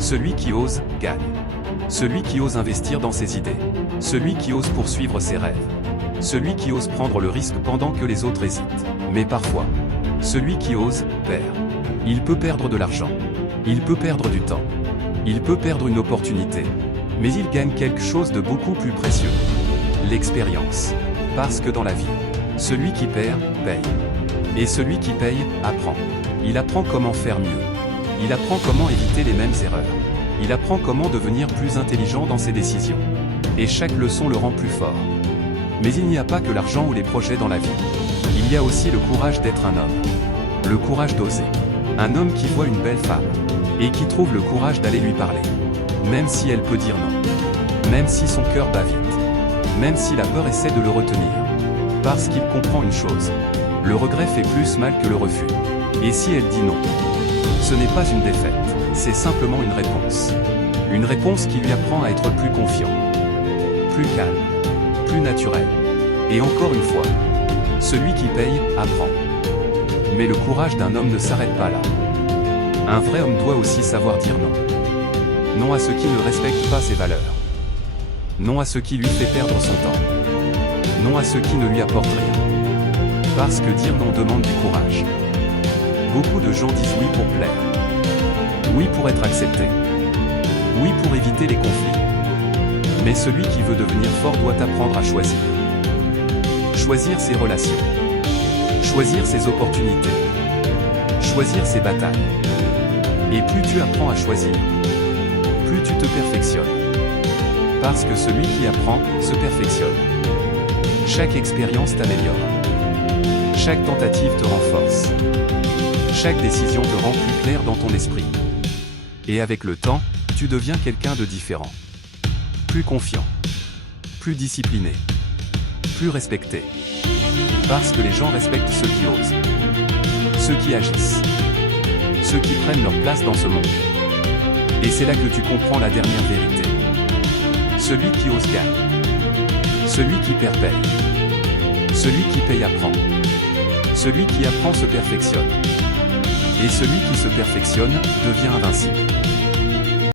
Celui qui ose, gagne. Celui qui ose investir dans ses idées. Celui qui ose poursuivre ses rêves. Celui qui ose prendre le risque pendant que les autres hésitent. Mais parfois, celui qui ose, perd. Il peut perdre de l'argent. Il peut perdre du temps. Il peut perdre une opportunité. Mais il gagne quelque chose de beaucoup plus précieux. L'expérience. Parce que dans la vie, celui qui perd, paye. Et celui qui paye, apprend. Il apprend comment faire mieux. Il apprend comment éviter les mêmes erreurs. Il apprend comment devenir plus intelligent dans ses décisions. Et chaque leçon le rend plus fort. Mais il n'y a pas que l'argent ou les projets dans la vie. Il y a aussi le courage d'être un homme. Le courage d'oser. Un homme qui voit une belle femme. Et qui trouve le courage d'aller lui parler. Même si elle peut dire non. Même si son cœur bat vite. Même si la peur essaie de le retenir. Parce qu'il comprend une chose. Le regret fait plus mal que le refus. Et si elle dit non, ce n'est pas une défaite, c'est simplement une réponse. Une réponse qui lui apprend à être plus confiant. Plus calme. Plus naturel. Et encore une fois, celui qui paye, apprend. Mais le courage d'un homme ne s'arrête pas là. Un vrai homme doit aussi savoir dire non. Non à ceux qui ne respectent pas ses valeurs. Non à ceux qui lui fait perdre son temps. Non à ceux qui ne lui apportent rien. Parce que dire non demande du courage. Beaucoup de gens disent oui pour plaire. Oui pour être accepté. Oui pour éviter les conflits. Mais celui qui veut devenir fort doit apprendre à choisir. Choisir ses relations. Choisir ses opportunités. Choisir ses batailles. Et plus tu apprends à choisir, plus tu te perfectionnes. Parce que celui qui apprend, se perfectionne. Chaque expérience t'améliore. Chaque tentative te renforce. Chaque décision te rend plus clair dans ton esprit. Et avec le temps, tu deviens quelqu'un de différent. Plus confiant. Plus discipliné. Plus respecté. Parce que les gens respectent ceux qui osent. Ceux qui agissent. Ceux qui prennent leur place dans ce monde. Et c'est là que tu comprends la dernière vérité. Celui qui ose gagne. Celui qui perd paye. Celui qui paye apprend. Celui qui apprend se perfectionne. Et celui qui se perfectionne devient invincible.